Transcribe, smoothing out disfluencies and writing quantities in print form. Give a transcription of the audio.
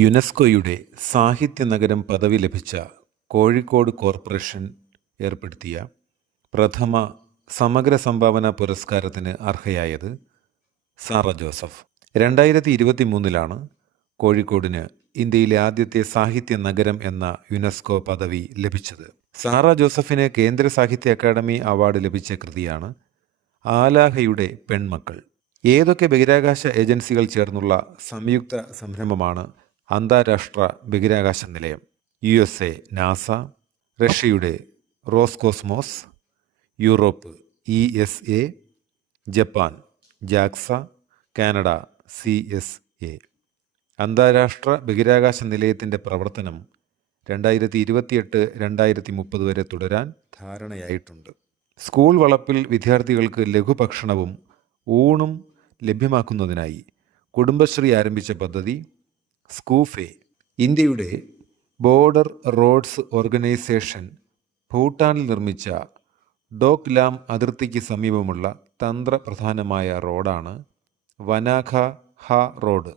യുനെസ്കോയുടെ സാഹിത്യ നഗരം പദവി ലഭിച്ച കോഴിക്കോട് കോർപ്പറേഷൻ ഏർപ്പെടുത്തിയ പ്രഥമ സമഗ്ര സംഭാവന പുരസ്കാരത്തിന് അർഹയായത് സാറ ജോസഫ്. 2023 കോഴിക്കോടിന് ഇന്ത്യയിലെ ആദ്യത്തെ സാഹിത്യ നഗരം എന്ന യുനെസ്കോ പദവി ലഭിച്ചത്. സാറ ജോസഫിന് കേന്ദ്ര സാഹിത്യ അക്കാദമി അവാർഡ് ലഭിച്ച കൃതിയാണ് ആലാഹയുടെ പെൺമക്കൾ. ഏതൊക്കെ ബഹിരാകാശ ഏജൻസികൾ ചേർന്നുള്ള സംയുക്ത സംരംഭമാണ് അന്താരാഷ്ട്ര ബഹിരാകാശ നിലയം? USA നാസ, റഷ്യയുടെ Roscosmos, Europe ESA, Japan JAXA, Canada CSA. അന്താരാഷ്ട്ര ബഹിരാകാശ നിലയത്തിൻ്റെ പ്രവർത്തനം 2028-2030 വരെ തുടരാൻ ധാരണയായിട്ടുണ്ട്. സ്കൂൾ വളപ്പിൽ വിദ്യാർത്ഥികൾക്ക് ലഘുഭക്ഷണവും ഊണും ലഭ്യമാക്കുന്നതിനായി കുടുംബശ്രീ ആരംഭിച്ച പദ്ധതി സ്കൂഫെ. ഇന്ത്യയുടെ ബോർഡർ റോഡ്സ് ഓർഗനൈസേഷൻ ഭൂട്ടാനിൽ നിർമ്മിച്ച ഡോക്ലാം അതിർത്തിക്ക് സമീപമുള്ള തന്ത്രപ്രധാനമായ റോഡാണ് വനാഖ ഹ റോഡ്.